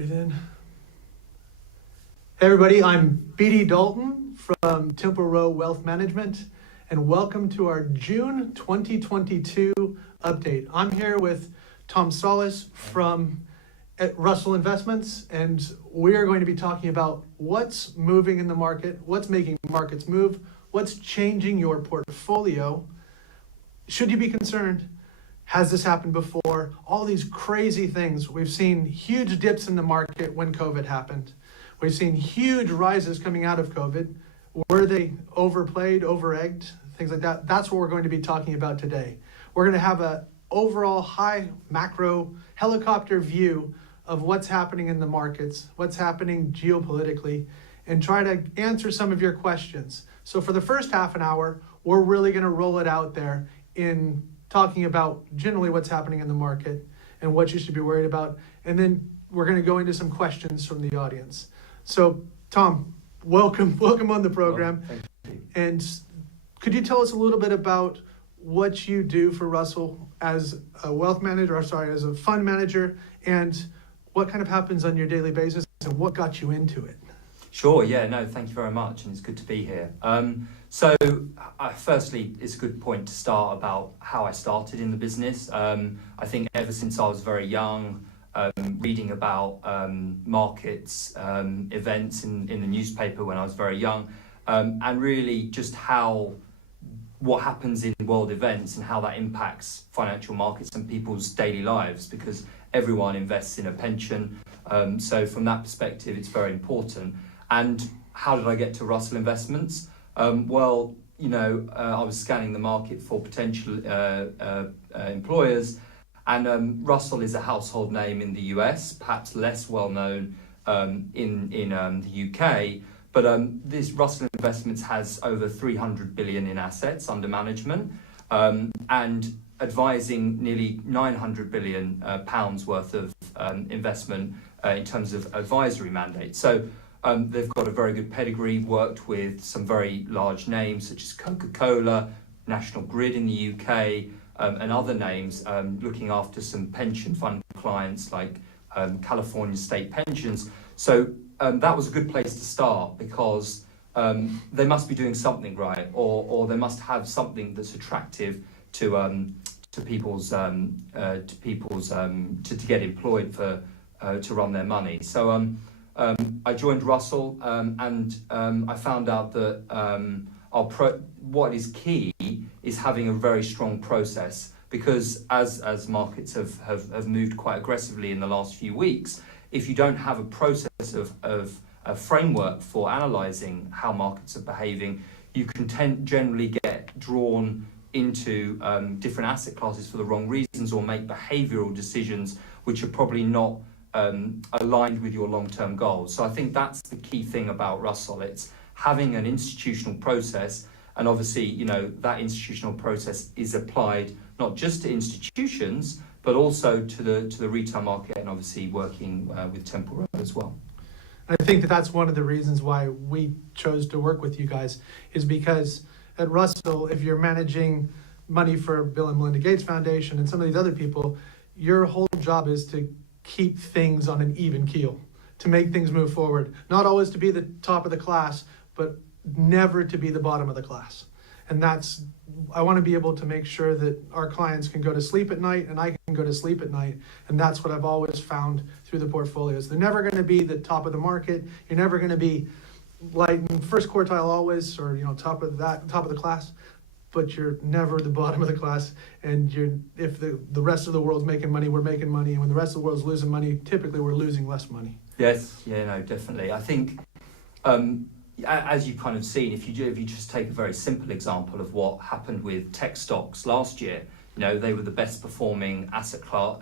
Breathe in. Hey everybody, I'm BD Dalton from Temple Row Wealth Management, and welcome to our June 2022 update. I'm here with Tom Sollis from Russell Investments, and we're going to be talking about what's moving in the market, what's making markets move, what's changing your portfolio. Should you be concerned? Has this happened before? All these crazy things. We've seen huge dips in the market when COVID happened. We've seen huge rises coming out of COVID. Were they overplayed, over-egged, things like that? That's what we're going to be talking about today. We're going to have an overall high macro helicopter view of what's happening in the markets, what's happening geopolitically, and try to answer some of your questions. So for the first half an hour, we're really going to roll it out there in talking about generally what's happening in the market and what you should be worried about. And then we're going to go into some questions from the audience. So Tom, welcome on the program. Well, thank you. And could you tell us a little bit about what you do for Russell as a wealth manager, as a fund manager, and what kind of happens on your daily basis and what got you into it? Sure, yeah, no, thank you very much, and it's good to be here. Firstly, it's a good point to start about how I started in the business. I think ever since I was very young, reading about markets, events in the newspaper when I was very young, and really just what happens in world events and how that impacts financial markets and people's daily lives, because everyone invests in a pension. So from that perspective, it's very important. And how did I get to Russell Investments? I was scanning the market for potential employers, and Russell is a household name in the US, perhaps less well known in the UK. But this Russell Investments has over 300 billion in assets under management, and advising nearly 900 billion pounds worth of investment in terms of advisory mandates. So they've got a very good pedigree, worked with some very large names such as Coca-Cola, National Grid in the UK, and other names, looking after some pension fund clients like California State Pensions. So that was a good place to start, because they must be doing something right, or they must have something that's attractive to people's to get employed to run their money. So I joined Russell, and I found out that what is key is having a very strong process, because as markets have moved quite aggressively in the last few weeks, if you don't have a process of a framework for analysing how markets are behaving, you can generally get drawn into different asset classes for the wrong reasons, or make behavioural decisions which are probably not aligned with your long-term goals. So I think that's the key thing about Russell. It's having an institutional process, and obviously, that institutional process is applied not just to institutions, but also to the retail market, and obviously working with Temple Row as well. I think that's one of the reasons why we chose to work with you guys, is because at Russell, if you're managing money for Bill and Melinda Gates Foundation and some of these other people, your whole job is to keep things on an even keel, to make things move forward. Not always to be the top of the class, but never to be the bottom of the class. And I want to be able to make sure that our clients can go to sleep at night, and I can go to sleep at night. And that's what I've always found through the portfolios. They're never going to be the top of the market. You're never going to be like in first quartile always, or top of the class, but you're never the bottom of the class. And if the rest of the world's making money, we're making money. And when the rest of the world's losing money, typically we're losing less money. Yes, yeah, no, definitely. I think, as you've kind of seen, if you just take a very simple example of what happened with tech stocks last year, they were the best performing asset class,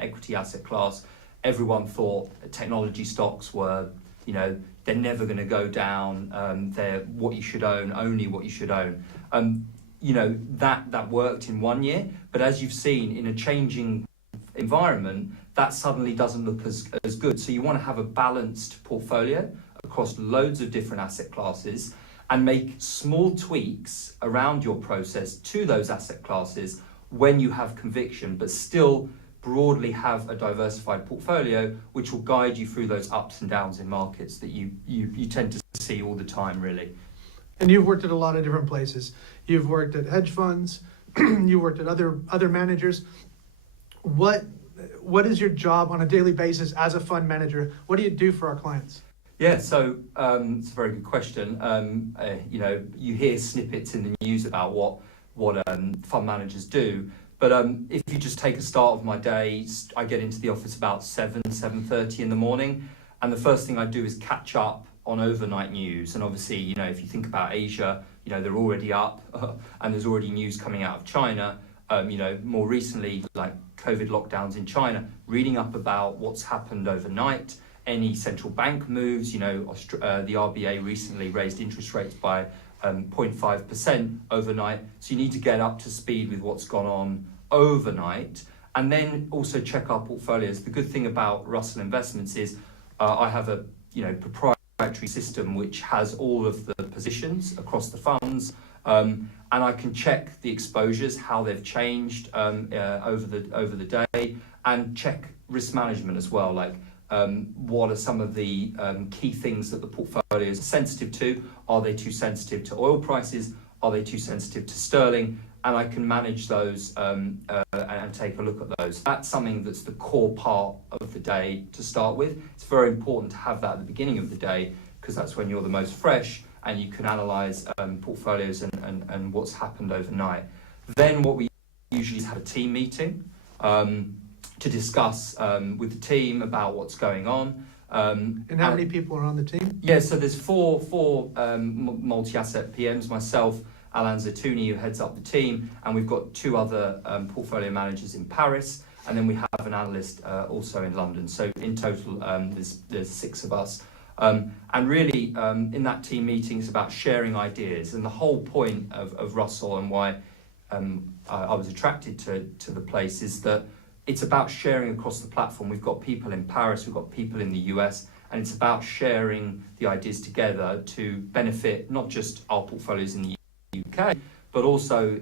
equity asset class. Everyone thought technology stocks were, they're never going to go down. They're what you should own, only what you should own. That worked in 1 year, but as you've seen in a changing environment, that suddenly doesn't look as good. So you want to have a balanced portfolio across loads of different asset classes, and make small tweaks around your process to those asset classes when you have conviction, but still broadly have a diversified portfolio, which will guide you through those ups and downs in markets that you tend to see all the time, really. And you've worked at a lot of different places. You've worked at hedge funds, you worked at other managers. What is your job on a daily basis as a fund manager? What do you do for our clients? Yeah, so it's a very good question. You hear snippets in the news about what fund managers do, but if you just take a start of my day, I get into the office about 7:30 in the morning, and the first thing I do is catch up on overnight news. And obviously, if you think about Asia, they're already up, and there's already news coming out of China. More recently, like COVID lockdowns in China, reading up about what's happened overnight, any central bank moves. The RBA recently raised interest rates by 0.5% overnight. So you need to get up to speed with what's gone on overnight, and then also check our portfolios. The good thing about Russell Investments is I have a proprietary system which has all of the positions across the funds. And I can check the exposures, how they've changed over the day, and check risk management as well. Like what are some of the key things that the portfolio is sensitive to? Are they too sensitive to oil prices? Are they too sensitive to sterling? And I can manage those and take a look at those. That's something that's the core part of the day to start with. It's very important to have that at the beginning of the day, because that's when you're the most fresh and you can analyse portfolios and what's happened overnight. Then what we usually have a team meeting to discuss with the team about what's going on. And how many people are on the team? Yeah, so there's four multi-asset PMs, myself, Alan Zatouni, who heads up the team, and we've got two other portfolio managers in Paris, and then we have an analyst also in London. So in total, there's six of us. And really, in that team meeting, it's about sharing ideas. And the whole point of Russell, and why I was attracted to the place, is that it's about sharing across the platform. We've got people in Paris, we've got people in the US, and it's about sharing the ideas together to benefit not just our portfolios in the UK, but also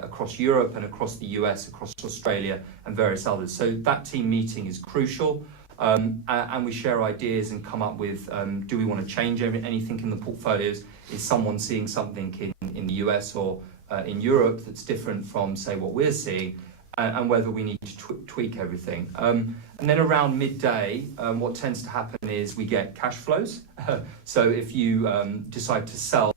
across Europe and across the US, across Australia and various others. So that team meeting is crucial. And we share ideas and come up with, do we want to change anything in the portfolios? Is someone seeing something in the US or in Europe that's different from, say, what we're seeing? And whether we need to tweak everything. And then around midday, what tends to happen is we get cash flows. So if you decide to sell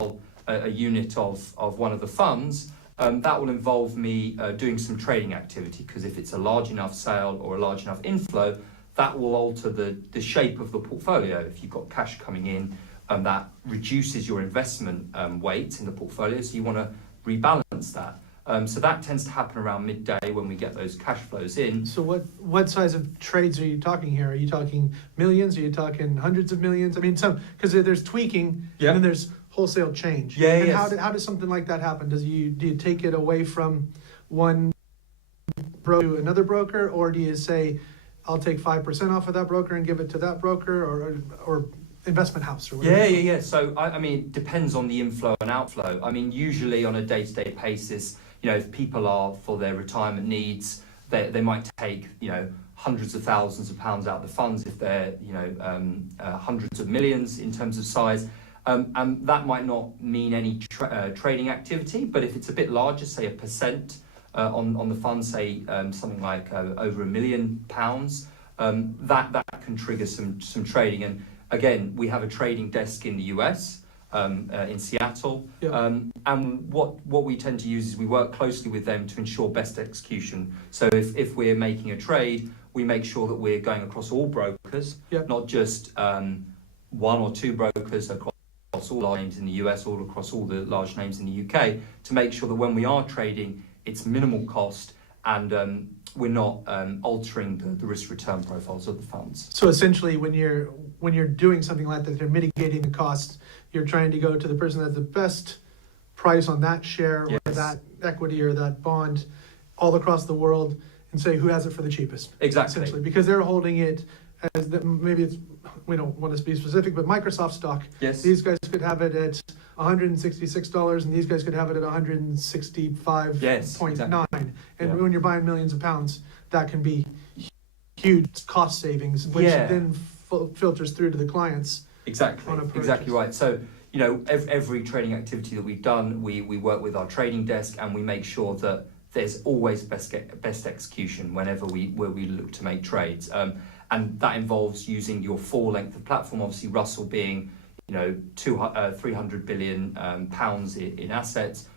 a unit of one of the funds, that will involve me doing some trading activity, because if it's a large enough sale or a large enough inflow, that will alter the shape of the portfolio. If you've got cash coming in, that reduces your investment weight in the portfolio, so you want to rebalance that. So that tends to happen around midday when we get those cash flows in. So what size of trades are you talking here? Are you talking millions? Are you talking hundreds of millions? I mean, because there's tweaking, and then there's wholesale change. Yeah, and yes. how does something like that happen? Do you take it away from one broker to another broker, or do you say, I'll take 5% off of that broker and give it to that broker, or investment house, or whatever? Yeah. So I mean, it depends on the inflow and outflow. I mean, usually on a day-to-day basis, if people are for their retirement needs, they might take hundreds of thousands of pounds out of the funds if they're hundreds of millions in terms of size. And that might not mean any trading activity, but if it's a bit larger, say a percent on the fund, say something like over £1 million, that can trigger some trading. And again, we have a trading desk in the US, in Seattle, and what we tend to use is we work closely with them to ensure best execution. So if we're making a trade, we make sure that we're going across all brokers, not just one or two brokers across all large names in the US, all across all the large names in the UK, to make sure that when we are trading, it's minimal cost and we're not altering the risk-return profiles of the funds. So essentially, when you're doing something like that, you're mitigating the costs. You're trying to go to the person that has the best price on that share or that equity or that bond all across the world, and say who has it for the cheapest. Exactly. Essentially, because they're holding it as maybe it's, we don't want to be specific, but Microsoft stock. Yes. These guys could have it at $166, and these guys could have it at 165.9. Yes, exactly. And when you're buying millions of pounds, that can be huge cost savings, which Yeah. then filters through to the clients. Exactly, On a purchase. exactly right. So, you know, every trading activity that we've done, we work with our trading desk and we make sure that there's always best execution whenever we look to make trades. And that involves using your full length of platform, obviously Russell being, you know, 300 billion pounds in assets,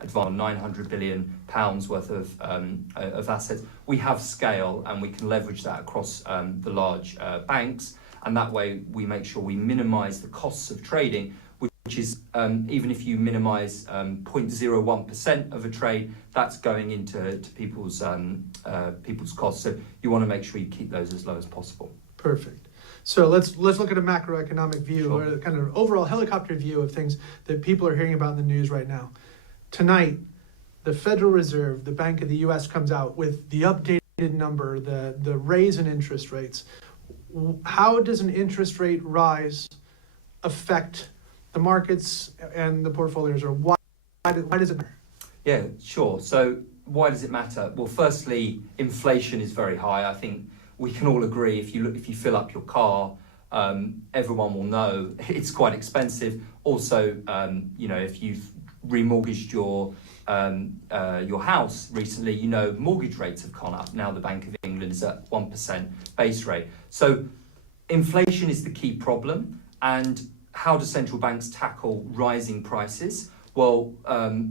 Advanced 900 billion pounds worth of assets. We have scale and we can leverage that across the large banks. And that way we make sure we minimize the costs of trading, which is even if you minimize 0.01% of a trade, that's going into people's costs. So you want to make sure you keep those as low as possible. Perfect. So let's look at a macroeconomic view, Sure. or a kind of overall helicopter view of things that people are hearing about in the news right now. Tonight, the Federal Reserve, the Bank of the U.S., comes out with the updated number, the raise in interest rates. How does an interest rate rise affect the markets and the portfolios, or why does it matter? Yeah, sure. So why does it matter? Well, firstly, inflation is very high. I think we can all agree if you fill up your car, everyone will know it's quite expensive. Also, you know, if you've remortgaged your house recently, you know mortgage rates have gone up. Now the Bank of England is at 1% base rate. So inflation is the key problem. And how do central banks tackle rising prices? Well,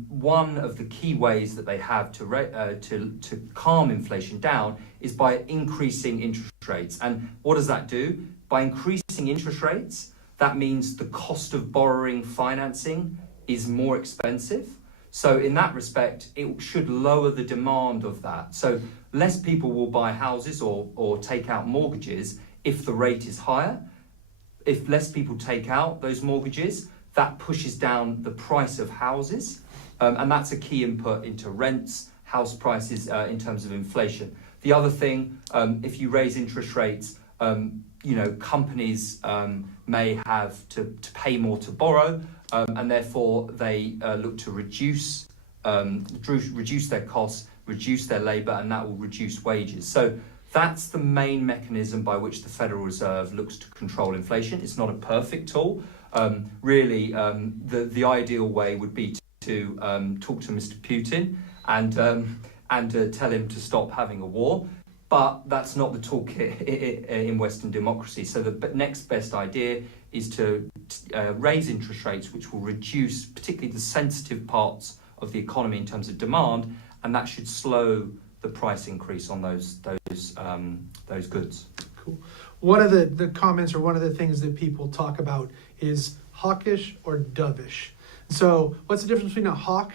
one of the key ways that they have to calm inflation down is by increasing interest rates. And what does that do? By increasing interest rates, that means the cost of borrowing financing is more expensive. So in that respect, it should lower the demand of that. So less people will buy houses or take out mortgages if the rate is higher. If less people take out those mortgages, that pushes down the price of houses. And that's a key input into rents, house prices in terms of inflation. The other thing, if you raise interest rates, you know, companies may have to pay more to borrow, and therefore they look to reduce their costs, reduce their labour, and that will reduce wages. So that's the main mechanism by which the Federal Reserve looks to control inflation. It's not a perfect tool. Really, the ideal way would be to talk to Mr. Putin and tell him to stop having a war. But that's not the toolkit in Western democracy. So the next best idea is to raise interest rates, which will reduce particularly the sensitive parts of the economy in terms of demand, and that should slow the price increase on those goods. Cool. One of the comments, or one of the things that people talk about, is hawkish or dovish. So what's the difference between a hawk,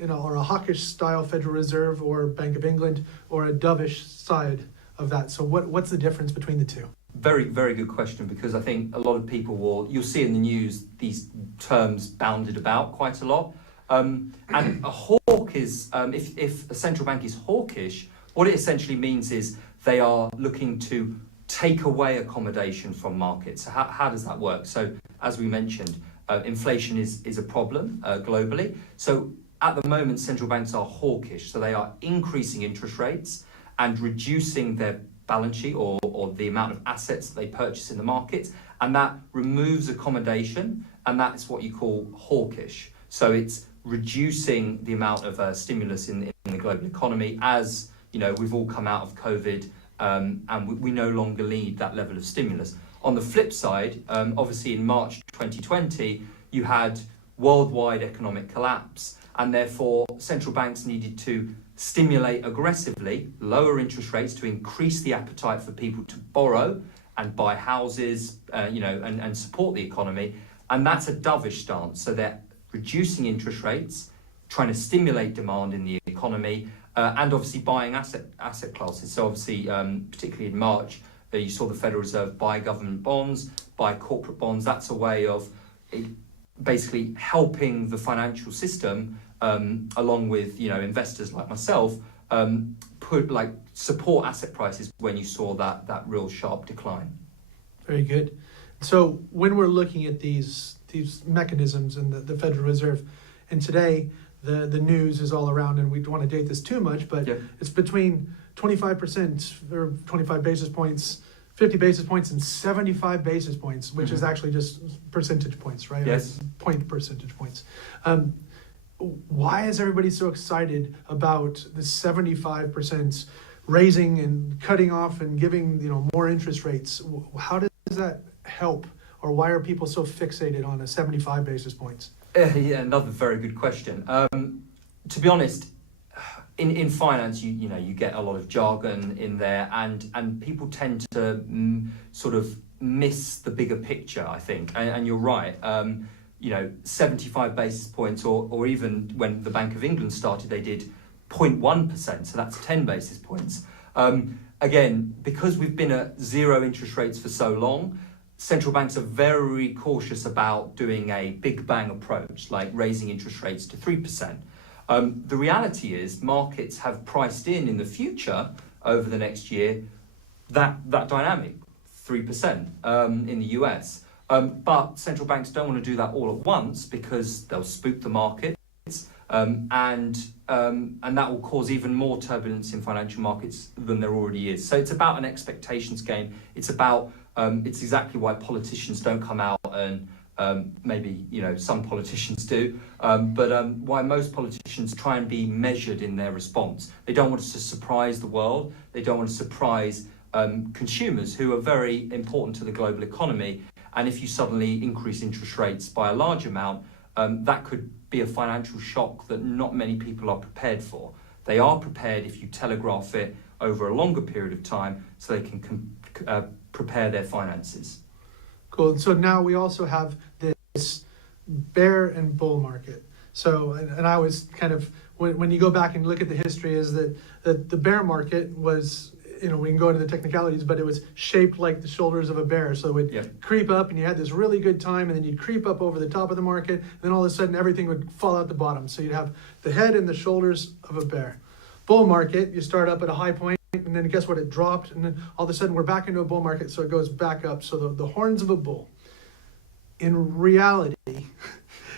or a hawkish style Federal Reserve or Bank of England, or a dovish side of that? So what's the difference between the two? Very, very good question, because I think a lot of people you'll see in the news these terms bounded about quite a lot. And a hawk is, if a central bank is hawkish, what it essentially means is they are looking to take away accommodation from markets. So how does that work? So as we mentioned, inflation is a problem globally. So at the moment, central banks are hawkish. So they are increasing interest rates and reducing their balance sheet or the amount of assets that they purchase in the market. And that removes accommodation. And that's what you call hawkish. So it's reducing the amount of stimulus in the global economy. As you know, we've all come out of COVID and we no longer need that level of stimulus. On the flip side, obviously in March 2020, you had worldwide economic collapse, and therefore central banks needed to stimulate aggressively, lower interest rates to increase the appetite for people to borrow and buy houses, and support the economy. And that's a dovish stance. So they're reducing interest rates, trying to stimulate demand in the economy, and obviously buying asset classes. So obviously, particularly in March, you saw the Federal Reserve buy government bonds, buy corporate bonds. that's a way of basically helping the financial system, along with investors like myself, support asset prices when you saw that real sharp decline. Very good. So when we're looking at these mechanisms in the Federal Reserve, and today the news is all around, and we don't want to date this too much, but it's between 25% or 25 basis points, 50 basis points, and 75 basis points, which is actually just percentage points, right? Yes. Point percentage points. Why is everybody so excited about the 75% raising and cutting off and giving, more interest rates? How does that help, or why are people so fixated on a 75 basis points? Yeah, another very good question. To be honest, in finance, you get a lot of jargon in there, and people tend to sort of miss the bigger picture, I think. And you're right. 75 basis points, or even when the Bank of England started, they did 0.1%, so that's 10 basis points. Again, because we've been at zero interest rates for so long, central banks are very cautious about doing a big bang approach, like raising interest rates to 3%. The reality is markets have priced in the future, over the next year, that dynamic, 3% in the US. But central banks don't want to do that all at once because they'll spook the markets, and that will cause even more turbulence in financial markets than there already is. So it's about an expectations game. It's about it's exactly why politicians don't come out, and maybe some politicians do, but why most politicians try and be measured in their response. They don't want us to surprise the world. They don't want to surprise consumers, who are very important to the global economy. And if you suddenly increase interest rates by a large amount, that could be a financial shock that not many people are prepared for. They are prepared if you telegraph it over a longer period of time, so they can prepare their finances. Cool. So now we also have this bear and bull market. So, and I was kind of, when you go back and look at the history, is that the bear market was, we can go into the technicalities, but it was shaped like the shoulders of a bear. So it would creep up, and you had this really good time, and then you'd creep up over the top of the market, and then all of a sudden everything would fall out the bottom. So you'd have the head and the shoulders of a bear. Bull market, you start up at a high point, and then guess what? It dropped, and then all of a sudden we're back into a bull market, so it goes back up. So the horns of a bull. In reality,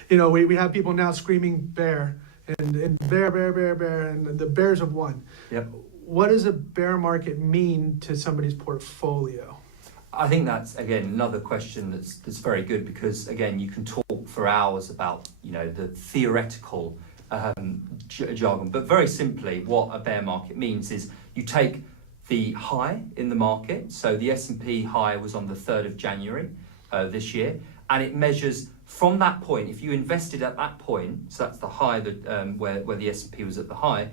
we have people now screaming bear, and bear, bear, bear, bear, and the bears have won. Yep. What does a bear market mean to somebody's portfolio? I think that's, again, another question that's very good, because, again, you can talk for hours about, the theoretical jargon. But very simply, what a bear market means is you take the high in the market. So the S&P high was on the 3rd of January this year. And it measures from that point, if you invested at that point, so that's the high that where the S&P was at the high,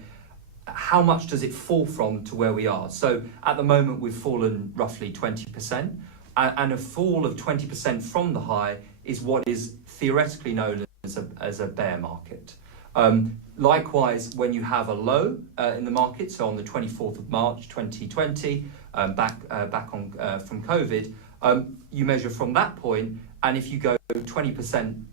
how much does it fall from to where we are? So at the moment, we've fallen roughly 20%, and a fall of 20% from the high is what is theoretically known as a bear market. Likewise, when you have a low in the market, so on the 24th of March 2020, back on from COVID, you measure from that point, and if you go 20%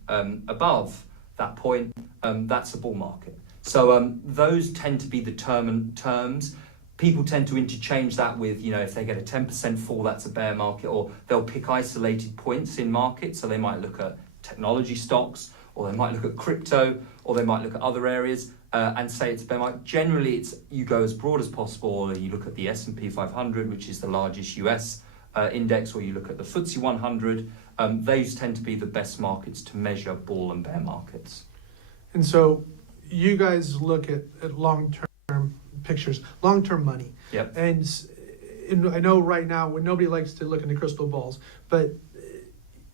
above that point, that's a bull market. So those tend to be the terms. People tend to interchange that with, if they get a 10% fall, that's a bear market, or they'll pick isolated points in markets. So they might look at technology stocks, or they might look at crypto, or they might look at other areas and say it's a bear market. Generally, you go as broad as possible, and you look at the S&P 500, which is the largest US index, or you look at the FTSE 100. Those tend to be the best markets to measure bull and bear markets. And so you guys look at long-term pictures, long-term money. Yep. And I know right now when nobody likes to look into crystal balls, but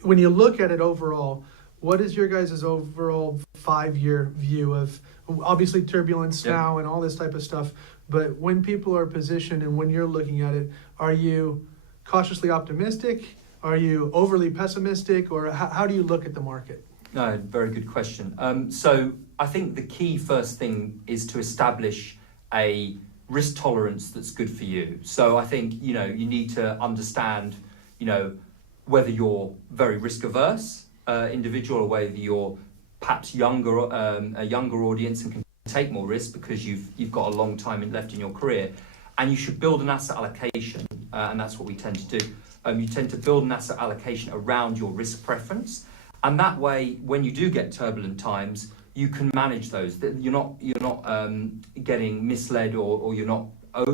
when you look at it overall, what is your guys' overall 5-year view of, obviously turbulence now and all this type of stuff, but when people are positioned and when you're looking at it, are you cautiously optimistic? Are you overly pessimistic? Or how do you look at the market? No, very good question. So I think the key first thing is to establish a risk tolerance that's good for you. So I think, you need to understand, whether you're very risk averse individual, or whether you're perhaps a younger audience and can take more risk because you've got a long time left in your career. And you should build an asset allocation, and that's what we tend to do. You tend to build an asset allocation around your risk preference. And that way, when you do get turbulent times, you can manage those. You're not getting misled, or you're not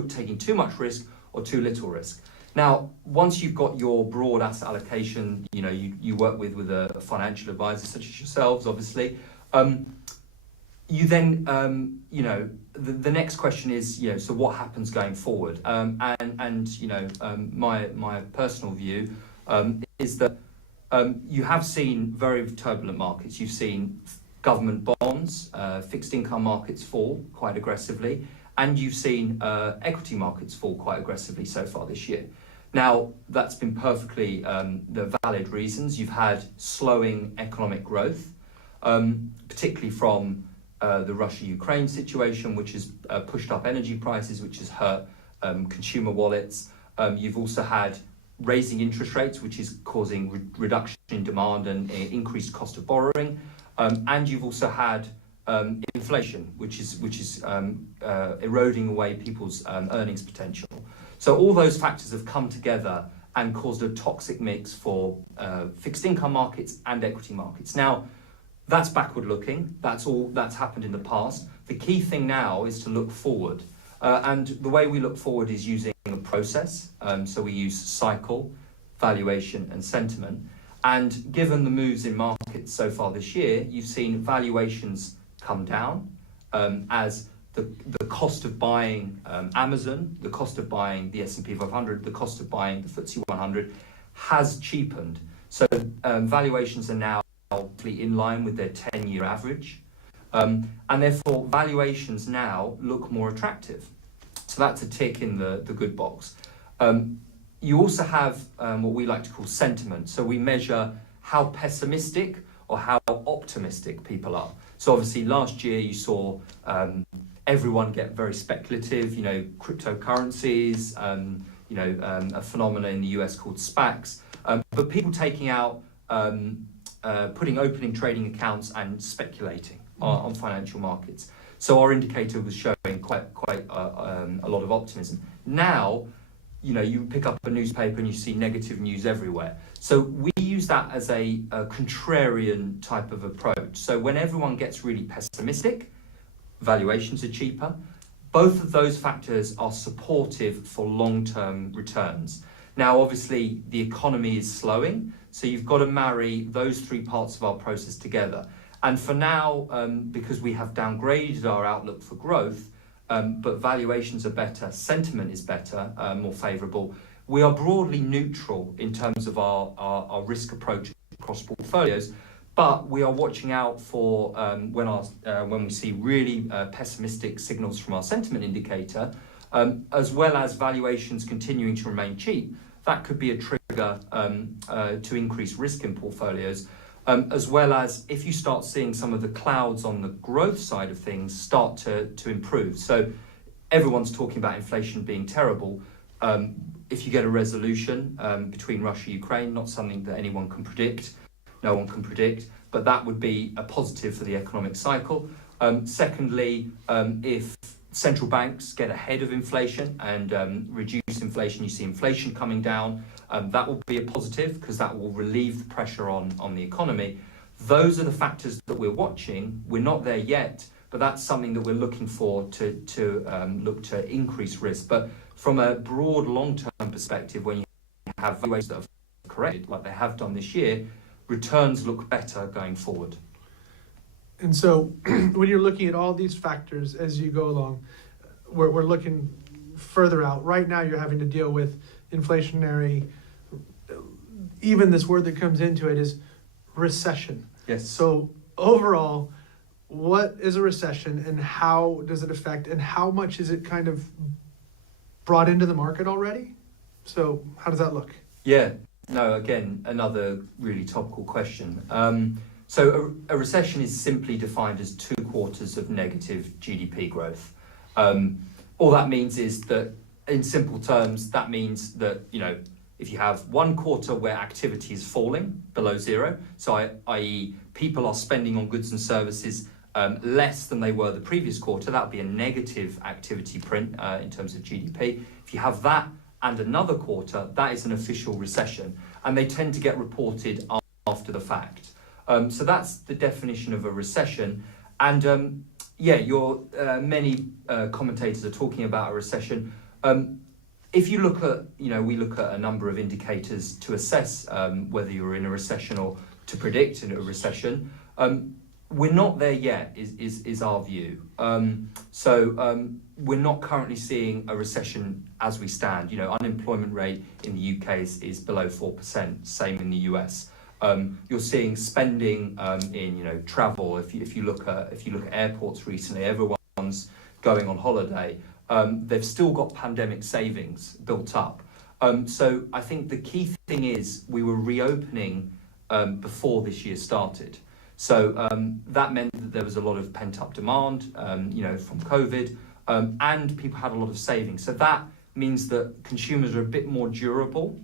taking too much risk or too little risk. Now, once you've got your broad asset allocation, you work with a financial advisor such as yourselves, obviously. You then, the next question is, so what happens going forward? My personal view is that you have seen very turbulent markets. You've seen government bonds, fixed income markets fall quite aggressively, and you've seen equity markets fall quite aggressively so far this year. Now, that's been perfectly the valid reasons. You've had slowing economic growth, particularly from the Russia-Ukraine situation, which has pushed up energy prices, which has hurt consumer wallets. You've also had raising interest rates, which is causing reduction in demand and increased cost of borrowing. And you've also had inflation, which is eroding away people's earnings potential. So all those factors have come together and caused a toxic mix for fixed income markets and equity markets. Now, that's backward looking. That's happened in the past. The key thing now is to look forward. And the way we look forward is using a process. So we use cycle, valuation, and sentiment. And given the moves in markets so far this year, you've seen valuations come down as the cost of buying Amazon, the cost of buying the S&P 500, the cost of buying the FTSE 100 has cheapened. So valuations are now in line with their 10-year average. And therefore, valuations now look more attractive. So that's a tick in the good box. You also have what we like to call sentiment. So we measure how pessimistic or how optimistic people are. So obviously last year you saw everyone get very speculative, cryptocurrencies, a phenomenon in the US called SPACs, but people taking out, putting opening trading accounts and speculating on financial markets. So our indicator was showing quite a lot of optimism. Now, you pick up a newspaper and you see negative news everywhere. So we use that as a contrarian type of approach. So when everyone gets really pessimistic, valuations are cheaper. Both of those factors are supportive for long-term returns. Now, obviously, the economy is slowing, so you've got to marry those three parts of our process together. And for now, because we have downgraded our outlook for growth, but valuations are better, sentiment is better, more favourable, we are broadly neutral in terms of our risk approach across portfolios, but we are watching out for when we see really pessimistic signals from our sentiment indicator, as well as valuations continuing to remain cheap. That could be a trigger to increase risk in portfolios, as well as if you start seeing some of the clouds on the growth side of things start to improve. So everyone's talking about inflation being terrible. If you get a resolution between Russia and Ukraine, not something that anyone can predict, no one can predict, but that would be a positive for the economic cycle. Secondly, if central banks get ahead of inflation and reduce inflation, you see inflation coming down, that will be a positive because that will relieve the pressure on the economy. Those are the factors that we're watching. We're not there yet, but that's something that we're looking for to look to increase risk. But from a broad long-term perspective, when you have valuations that have corrected like they have done this year, returns look better going forward. And so when you're looking at all these factors as you go along, we're looking further out. Right now you're having to deal with inflationary, even this word that comes into it is recession. Yes. So overall, what is a recession and how does it affect and how much is it kind of brought into the market already? So how does that look? Yeah, no, again, another really topical question. So a recession is simply defined as 2 quarters of negative GDP growth. All that means is that, in simple terms, that means that, if you have 1 quarter where activity is falling below zero, so i.e. people are spending on goods and services less than they were the previous quarter, that would be a negative activity print in terms of GDP. If you have that and another quarter, that is an official recession, and they tend to get reported after the fact. So that's the definition of a recession. And many commentators are talking about a recession. If you look at, we look at a number of indicators to assess whether you're in a recession or to predict a recession. We're not there yet, is our view. We're not currently seeing a recession as we stand. Unemployment rate in the UK is below 4%, same in the US. You're seeing spending in travel. If you look at airports recently, everyone's going on holiday. They've still got pandemic savings built up. So I think the key thing is we were reopening before this year started. So that meant that there was a lot of pent-up demand, from COVID, and people had a lot of savings. So that means that consumers are a bit more durable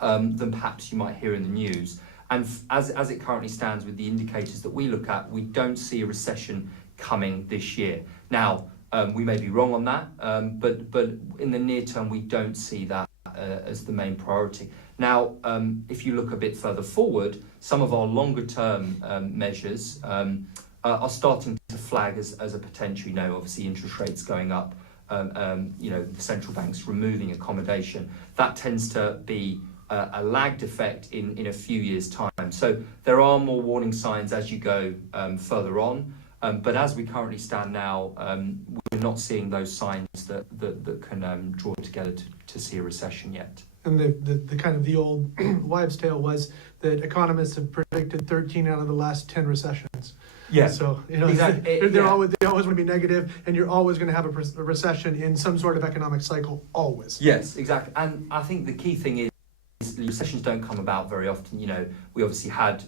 than perhaps you might hear in the news. And as it currently stands with the indicators that we look at, we don't see a recession coming this year. Now, we may be wrong on that, but in the near term, we don't see that as the main priority. Now, if you look a bit further forward, some of our longer term measures are starting to flag as a potential. Obviously interest rates going up, the central banks removing accommodation. That tends to be a lagged effect in a few years' time. So there are more warning signs as you go further on. But as we currently stand now, we're not seeing those signs that can draw together to see a recession yet. And the kind of the old wives' tale was that economists have predicted 13 out of the last 10 recessions. Yeah. So exactly. they always want to be negative, and you're always going to have a recession in some sort of economic cycle. Always. Yes, exactly. And I think the key thing is recessions don't come about very often. We obviously had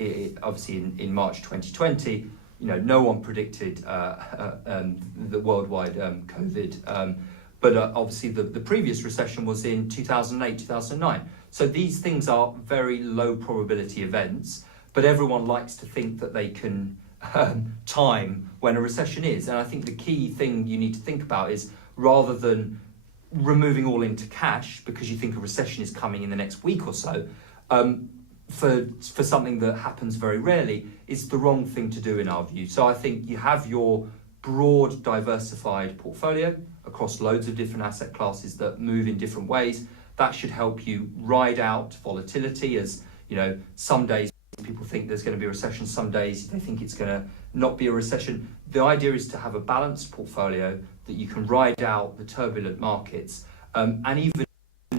in March 2020. No one predicted the worldwide COVID. But obviously the previous recession was in 2008, 2009. So these things are very low probability events, but everyone likes to think that they can time when a recession is. And I think the key thing you need to think about is, rather than removing all into cash because you think a recession is coming in the next week or so, for something that happens very rarely, is the wrong thing to do in our view. So I think you have your broad diversified portfolio across loads of different asset classes that move in different ways. That should help you ride out volatility. As some days people think there's going to be a recession, some days they think it's going to not be a recession. The idea is to have a balanced portfolio that you can ride out the turbulent markets, and even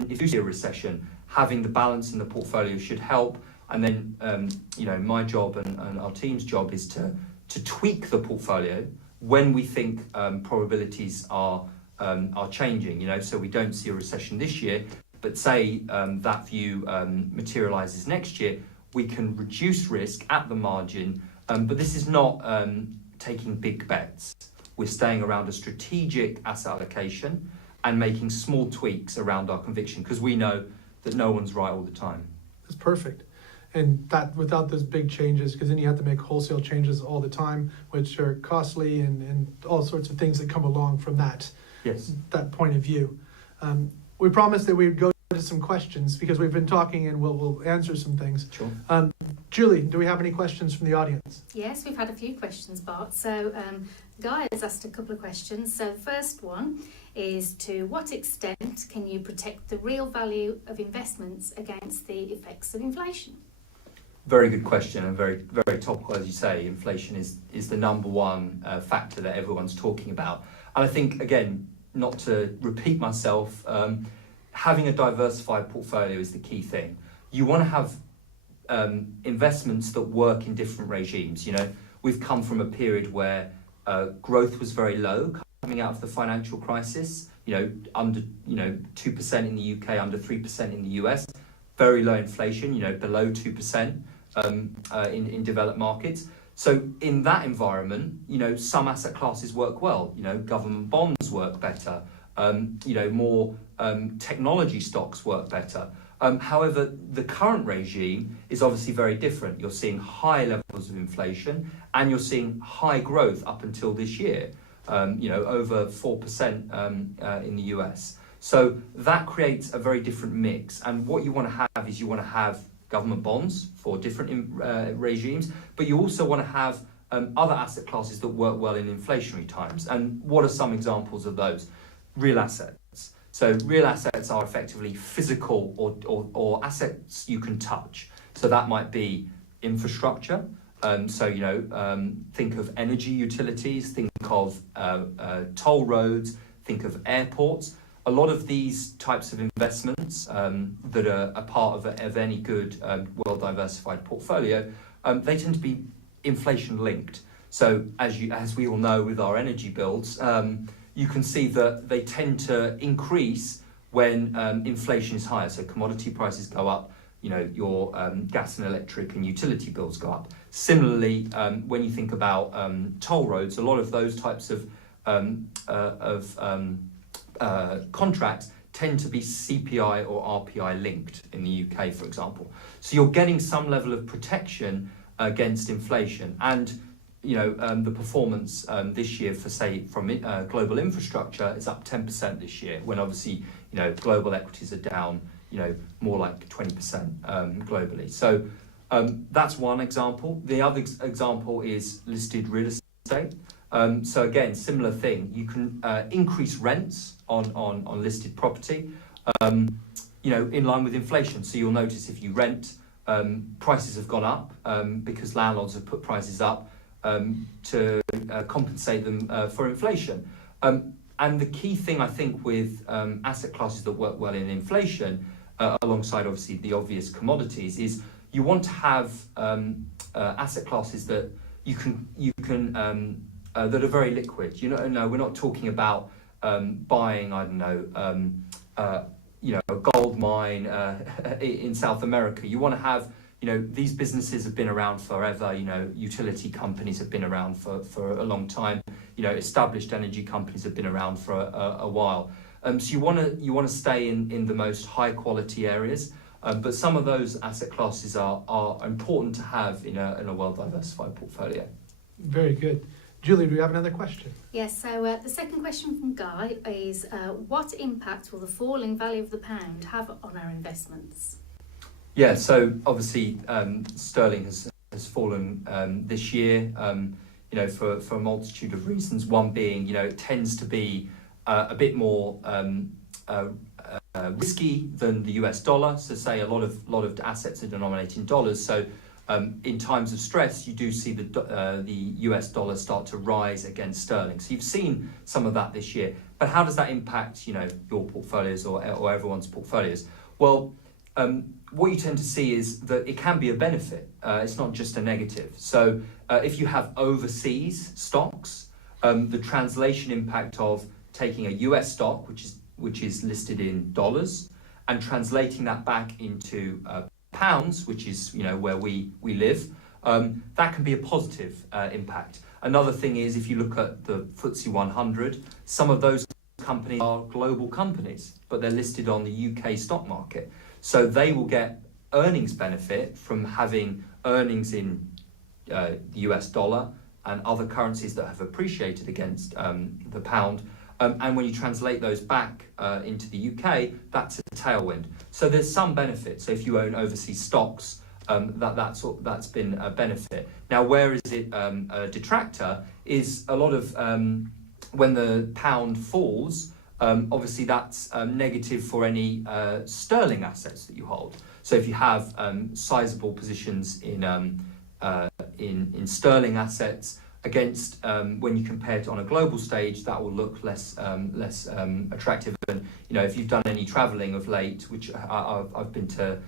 if you see a recession, having the balance in the portfolio should help. And then, my job and our team's job is to tweak the portfolio when we think probabilities are changing. So we don't see a recession this year, but say that view materializes next year, we can reduce risk at the margin. But this is not taking big bets. We're staying around a strategic asset allocation and making small tweaks around our conviction, because we know that no one's right all the time. That's perfect. And that without those big changes, because then you have to make wholesale changes all the time, which are costly and all sorts of things that come along from that. Yes. That point of view. We promised that we would go to some questions because we've been talking, and we'll answer some things. Sure. Julie, do we have any questions from the audience? Yes, we've had a few questions, Bart. So Guy has asked a couple of questions. So the first one is, to what extent can you protect the real value of investments against the effects of inflation? Very good question, and very, very topical, as you say. Inflation is the number one factor that everyone's talking about. And I think, again, not to repeat myself, having a diversified portfolio is the key thing. You want to have investments that work in different regimes. We've come from a period where growth was very low coming out of the financial crisis, under 2% in the UK, under 3% in the US, very low inflation, below 2% in developed markets. So in that environment, some asset classes work well. Government bonds work better. More technology stocks work better. However, the current regime is obviously very different. You're seeing high levels of inflation, and you're seeing high growth up until this year, over 4% in the US. So that creates a very different mix. And what you want to have is, you want to have government bonds for different regimes, but you also want to have other asset classes that work well in inflationary times. And what are some examples of those? Real assets. So real assets are effectively physical or assets you can touch. So that might be infrastructure. Think of energy utilities, think of toll roads, think of airports. A lot of these types of investments that are a part of any good well-diversified portfolio, they tend to be inflation linked. So as we all know with our energy bills, you can see that they tend to increase when inflation is higher. So commodity prices go up, your gas and electric and utility bills go up. Similarly, when you think about toll roads, a lot of those types of contracts tend to be CPI or RPI linked in the UK, for example. So you're getting some level of protection against inflation. And the performance this year from global infrastructure is up 10% this year, when obviously global equities are down more like 20% globally. So that's one example. The other example is listed real estate. So again, similar thing. You can increase rents on listed property, in line with inflation. So you'll notice if you rent, prices have gone up because landlords have put prices up to compensate them for inflation. And the key thing, I think, with asset classes that work well in inflation, alongside obviously the obvious commodities, is you want to have asset classes that you can that are very liquid. No, we're not talking about buying, a gold mine in South America. You want to have, these businesses have been around forever. Utility companies have been around for a long time. Established energy companies have been around for a while. So you want to stay in the most high quality areas. But some of those asset classes are important to have in a well diversified portfolio. Very good. Julie, do we have another question? Yes, so the second question from Guy is, what impact will the falling value of the pound have on our investments? Yeah, so obviously sterling has fallen this year, for a multitude of reasons. One being, it tends to be a bit more risky than the US dollar. So say a lot of assets are denominated in dollars. So in times of stress, you do see the US dollar start to rise against sterling. So you've seen some of that this year. But how does that impact, your portfolios or everyone's portfolios? Well, what you tend to see is that it can be a benefit. It's not just a negative. So if you have overseas stocks, the translation impact of taking a US stock, which is listed in dollars, and translating that back into pounds, which is where we live, that can be a positive impact. Another thing is, if you look at the FTSE 100, some of those companies are global companies, but they're listed on the UK stock market. So they will get earnings benefit from having earnings in the US dollar and other currencies that have appreciated against the pound. And when you translate those back into the UK, that's a tailwind. So there's some benefit. So if you own overseas stocks, that's been a benefit. Now, where is it a detractor is a lot of when the pound falls, obviously that's negative for any sterling assets that you hold. So if you have sizable positions in sterling assets, against when you compare it on a global stage, that will look less attractive. And if you've done any travelling of late, which I've been to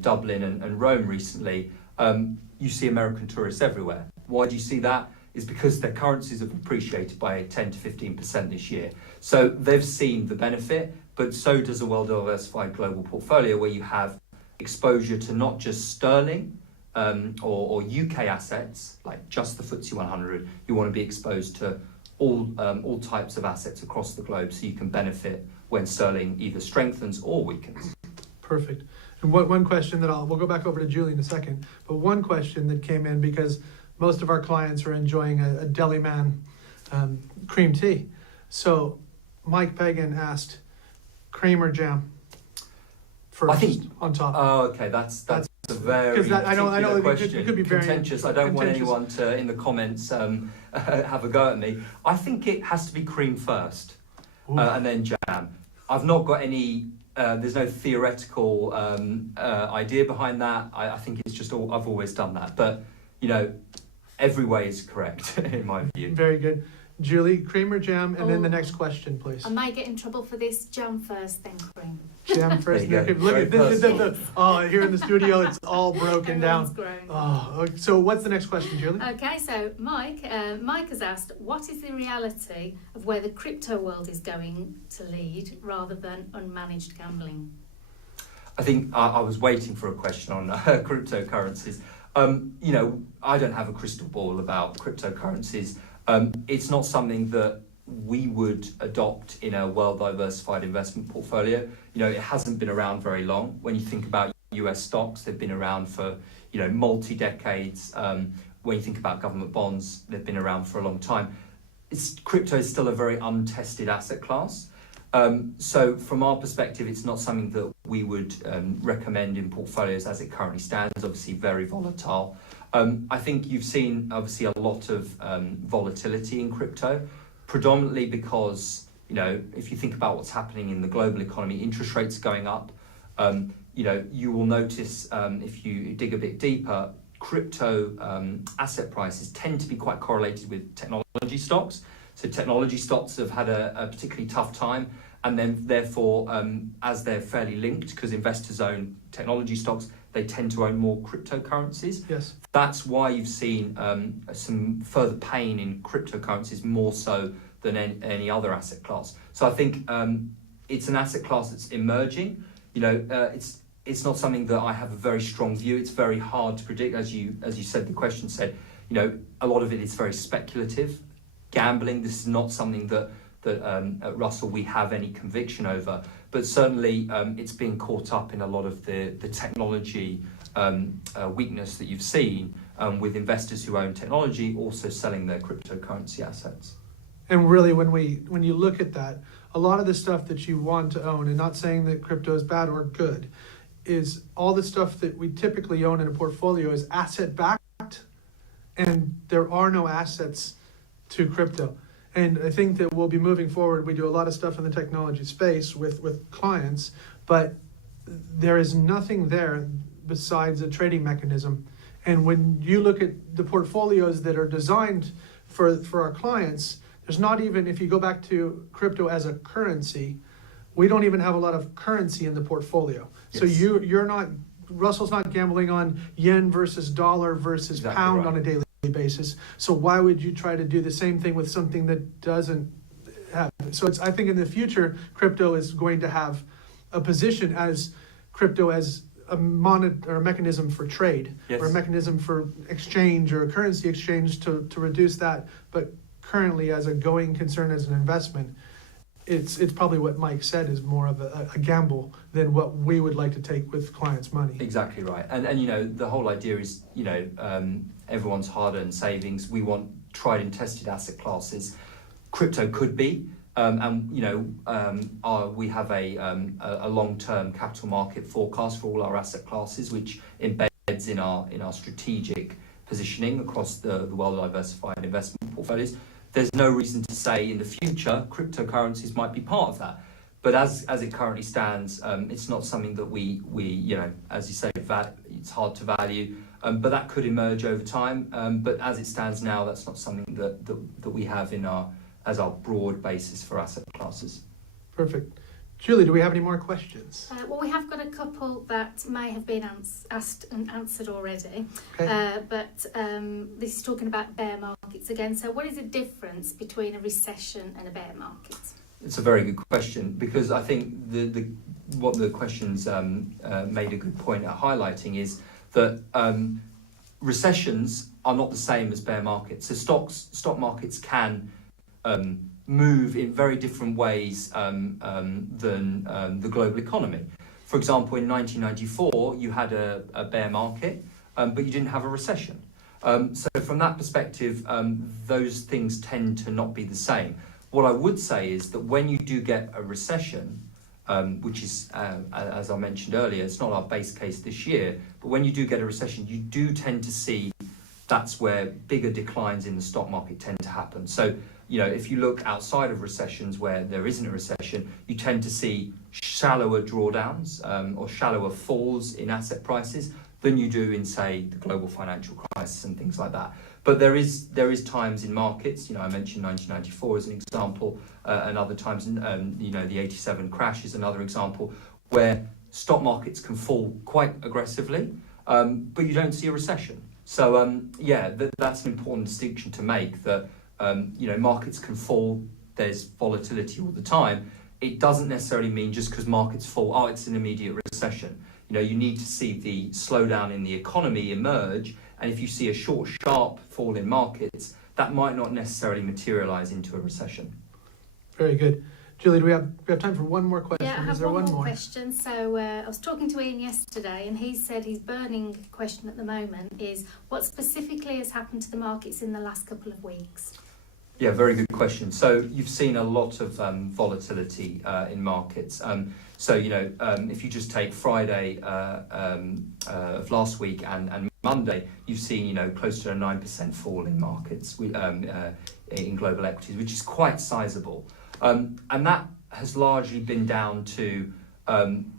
Dublin and Rome recently, you see American tourists everywhere. Why do you see that? Is because their currencies have appreciated by 10 to 15% this year. So they've seen the benefit, but so does a well-diversified global portfolio where you have exposure to not just sterling, or UK assets, like just the FTSE 100. You want to be exposed to all types of assets across the globe, so you can benefit when sterling either strengthens or weakens. Perfect. And one question that we'll go back over to Julie in a second, but one question that came in, because most of our clients are enjoying a Deli Man cream tea. So Mike Pagan asked, cream or jam? First, I think on top. Oh, okay, that's a very I know particular it question, could be very contentious. I don't want contentious. anyone to, in the comments, have a go at me. I think it has to be cream first, and then jam. I've not got any. There's no theoretical idea behind that. I think it's just I've always done that. But every way is correct in my view. Very good. Julie, cream or jam? And then the Oh. next question, please. I might get in trouble for this. Jam first, then cream. Jam first. There you go. Look at Very this. Here in the studio, it's all broken Everyone's down. grown. Oh, okay. So what's the next question, Julie? Okay, so Mike has asked, what is the reality of where the crypto world is going to lead rather than unmanaged gambling? I think I was waiting for a question on cryptocurrencies. I don't have a crystal ball about cryptocurrencies. It's not something that we would adopt in a well-diversified investment portfolio. It hasn't been around very long. When you think about US stocks, they've been around for, multi-decades. When you think about government bonds, they've been around for a long time. Crypto is still a very untested asset class. So from our perspective, it's not something that we would recommend in portfolios as it currently stands, obviously very volatile. I think you've seen obviously a lot of volatility in crypto, predominantly because, if you think about what's happening in the global economy, interest rates going up, you will notice if you dig a bit deeper, crypto asset prices tend to be quite correlated with technology stocks. So technology stocks have had a particularly tough time, and then therefore, as they're fairly linked, because investors own technology stocks, they tend to own more cryptocurrencies. Yes. That's why you've seen some further pain in cryptocurrencies more so than any other asset class. So I think it's an asset class that's emerging. It's not something that I have a very strong view. It's very hard to predict, as you said. The question said, a lot of it is very speculative. Gambling. This is not something that at Russell we have any conviction over, but certainly it's being caught up in a lot of the technology weakness that you've seen with investors who own technology also selling their cryptocurrency assets. And really, when you look at that, a lot of the stuff that you want to own, and not saying that crypto is bad or good, is all the stuff that we typically own in a portfolio is asset backed, and there are no assets to crypto. And I think that we'll be moving forward. We do a lot of stuff in the technology space with clients, but there is nothing there besides a trading mechanism. And when you look at the portfolios that are designed for our clients, there's not even, if you go back to crypto as a currency, we don't even have a lot of currency in the portfolio. Yes. So you're not, Russell's not gambling on yen versus dollar versus exactly pound right. on a daily basis. So why would you try to do the same thing with something that doesn't have it? So I think in the future, crypto is going to have a position as crypto as a mechanism for trade, yes, or a mechanism for exchange or currency exchange to reduce that. But currently, as a going concern, as an investment, it's probably what Mike said is more of a gamble than what we would like to take with clients' money. Exactly right. And the whole idea is, everyone's hard-earned savings. We want tried and tested asset classes. Crypto could be, we have a long-term capital market forecast for all our asset classes, which embeds in our strategic positioning across the well-diversified investment portfolios. There's no reason to say in the future cryptocurrencies might be part of that. But as it currently stands, it's not something that we as you say, it's hard to value. But that could emerge over time. But as it stands now, that's not something that we have as our broad basis for asset classes. Perfect. Julie, do we have any more questions? Well, we have got a couple that may have been asked and answered already. Okay. But this is talking about bear markets again. So what is the difference between a recession and a bear market? It's a very good question, because I think what the questions made a good point at highlighting is that recessions are not the same as bear markets. So stock markets can move in very different ways than the global economy. For example, in 1994, you had a bear market, but you didn't have a recession. So from that perspective, those things tend to not be the same. What I would say is that when you do get a recession, which is, as I mentioned earlier, it's not our base case this year. But when you do get a recession, you do tend to see that's where bigger declines in the stock market tend to happen. So, if you look outside of recessions where there isn't a recession, you tend to see shallower drawdowns or shallower falls in asset prices than you do in, say, the global financial crisis and things like that. But there is times in markets, I mentioned 1994 as an example, and other times, the 87 crash is another example, where stock markets can fall quite aggressively, but you don't see a recession. So, that's an important distinction to make, that, markets can fall, there's volatility all the time. It doesn't necessarily mean just because markets fall, it's an immediate recession. You need to see the slowdown in the economy emerge, and if you see a short, sharp fall in markets, that might not necessarily materialize into a recession. Very good. Julie, do we have time for one more question? Yeah, I have Is there one more more question. So I was talking to Ian yesterday, and he said his burning question at the moment is, what specifically has happened to the markets in the last couple of weeks? Yeah, very good question. So you've seen a lot of volatility in markets. If you just take Friday of last week and Monday, you've seen, close to a 9% fall in markets in global equities, which is quite sizable. And that has largely been down to,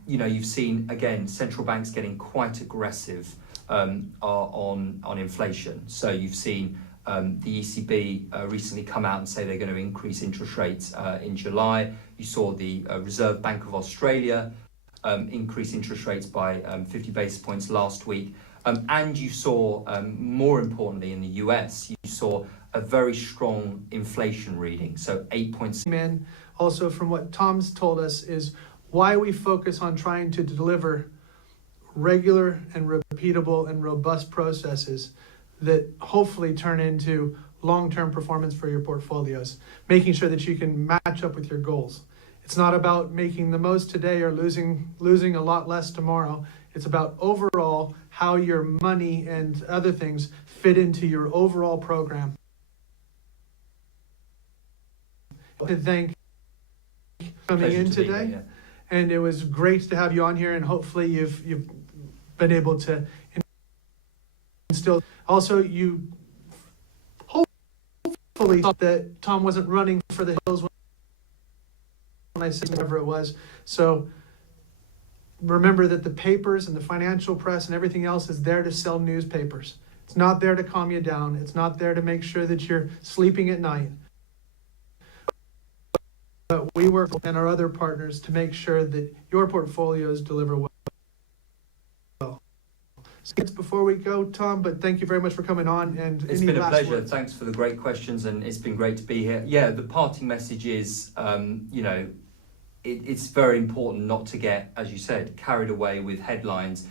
you've seen, again, central banks getting quite aggressive on inflation. So you've seen the ECB recently come out and say they're going to increase interest rates in July. You saw the Reserve Bank of Australia increase interest rates by 50 basis points last week. And you saw, more importantly in the US, you saw a very strong inflation reading, so 8.6. Also, from what Tom's told us, is why we focus on trying to deliver regular and repeatable and robust processes that hopefully turn into long-term performance for your portfolios, making sure that you can match up with your goals. It's not about making the most today or losing a lot less tomorrow. It's about overall how your money and other things fit into your overall program. To thank you for coming in today, Yeah. And it was great to have you on here, and hopefully you've been able to instill. Also, you hopefully thought that Tom wasn't running for the hills when I said whatever it was. So remember that the papers and the financial press and everything else is there to sell newspapers. It's not there to calm you down. It's not there to make sure that you're sleeping at night. But we work and our other partners to make sure that your portfolios deliver well. So it's before we go, Tom, but thank you very much for coming on. And It's any been a last pleasure. words? Thanks for the great questions, and it's been great to be here. Yeah, the parting message is, it's very important not to get, as you said, carried away with headlines.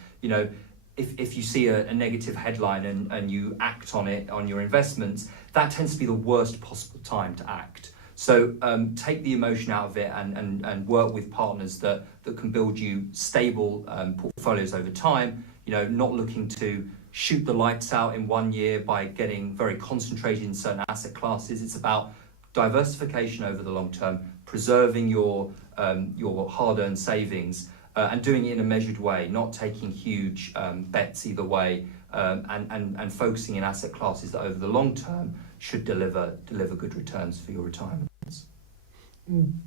If you see a negative headline and you act on it, on your investments, that tends to be the worst possible time to act. So take the emotion out of it and work with partners that can build you stable portfolios over time, not looking to shoot the lights out in 1 year by getting very concentrated in certain asset classes. It's about diversification over the long term, preserving your hard-earned savings, and doing it in a measured way, not taking huge bets either way, and focusing in asset classes that over the long term should deliver good returns for your retirement.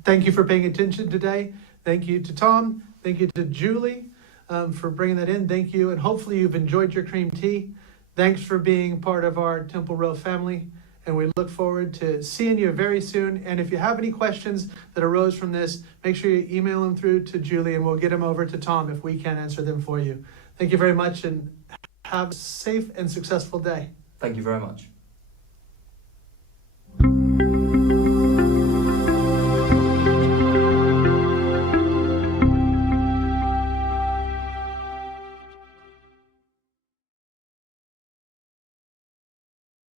Thank you for paying attention today. Thank you to Tom. Thank you to Julie for bringing that in. Thank you, and hopefully you've enjoyed your cream tea. Thanks for being part of our Temple Row family, and we look forward to seeing you very soon. And if you have any questions that arose from this, make sure you email them through to Julie, and we'll get them over to Tom if we can't answer them for you. Thank you very much, and have a safe and successful day. Thank you very much.